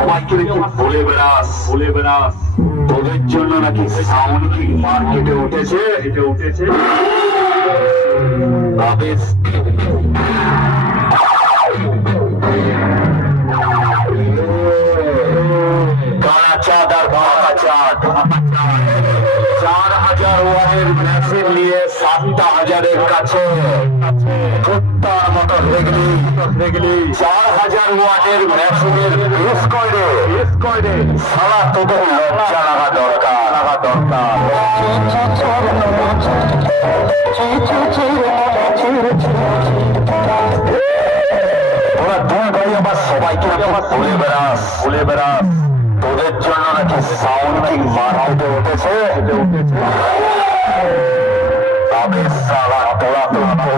সবাইকে নাকি বলে বেড়াস বলে বেড়াস তোদের জন্য নাকি সাউন্ড কিং? মার্কেটে উঠেছে? এটা উঠেছে। আবেশ কালা চাঁদ আর বাঁকা চাঁদ? চার হাজার ওয়াটের মেশিন নিয়ে সাতটা হাজারের কাছে। মতো দেখলি দেখলি চার হাজার ওয়াটের মেশিনের বেশ করে বেশ করে সারা তোদের লজ্জা লাগা দরকার লাগা দরকার ভাই আবার সবাইকে বলে বেড়াস বলে বেড়াস তোদের জন্য নাকি সাউন্ড কিং মার্কেটে উঠেছে তবে সালা তোরা তো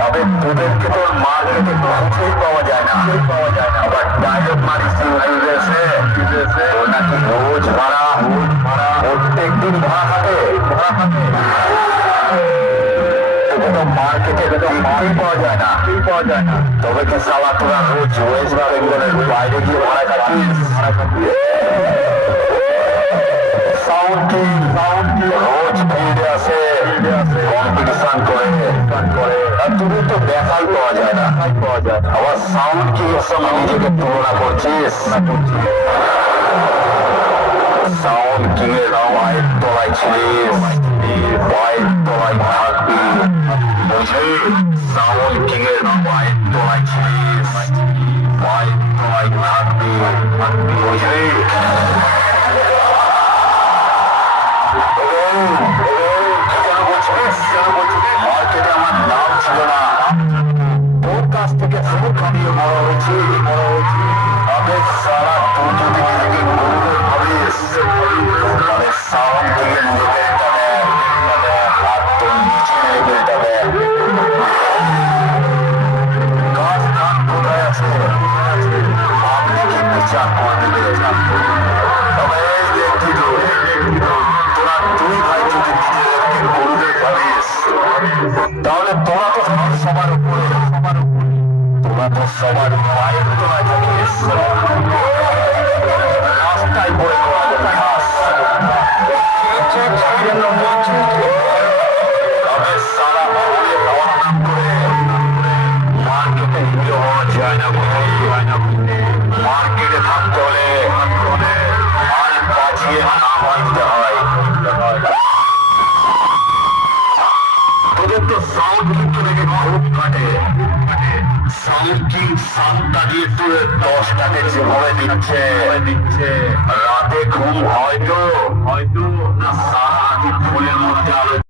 তবে তোদেরকে তোর মার্কেটে খুঁজেই পাওয়া যায় না। পাওয়া যায় না। আবার ডায়লগ মারিস বিদেশে বিদেশে তোর নাকি রোজ ভাড়া ভাড়া। প্রত্যেক দিন ভাড়া খাটে। ভাড়া তো মার্কেটে তো মাল পাওয়া যায় না। পাওয়া যায় না তবে কি সালা তোরা রোজ ওয়েস্ট বেঙ্গলের বাইরে গিয়ে ভাড়া খাটিস সাউন্ড তো দেখাই পাওয়া যায় না। পাওয়া যায় আবার সাউন্ড কি সঙ্গে নিজেকে তুলনা করছিস? সাউন্ড কিং এর পায়ের তলায় ছিলিস? পায়ের তলায় থাকবি? বুঝলি? সাউন্ড কিং এর পায়ের তলায় ছিলিস? পায়ের তলায় থাকবি? তবে ভাবিস তাহলে তোরা তো সবার উপরে সবার উপরে। তোরা তো সবার মায়ের তলায় থাকিস। রাস্তায় পড়ে তো সাউন্ড কিং থেকে খুব কাটে। Sound king? সাতটা দিয়ে তুলে দশটাকে যেভাবে দিচ্ছে দিচ্ছে রাতে ঘুম হয়তো হয়তো না সারা রাতি ফুলের আলো